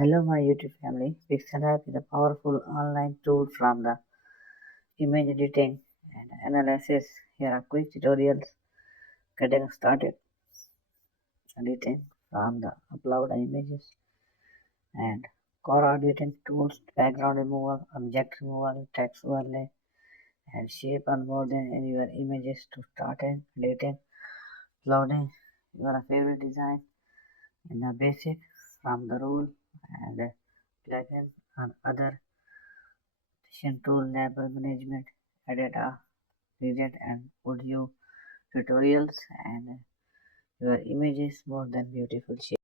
Hello my YouTube family, PSArt is a powerful online tool from the image editing and analysis. Here are quick tutorials getting started. Editing from the upload images and core editing tools, background removal, object removal, text overlay and shape onboarding in your images to start editing, uploading your favorite design in the basic from the rule and plugin and other tool, label management, data, widget and audio tutorials and your images more than beautiful shape.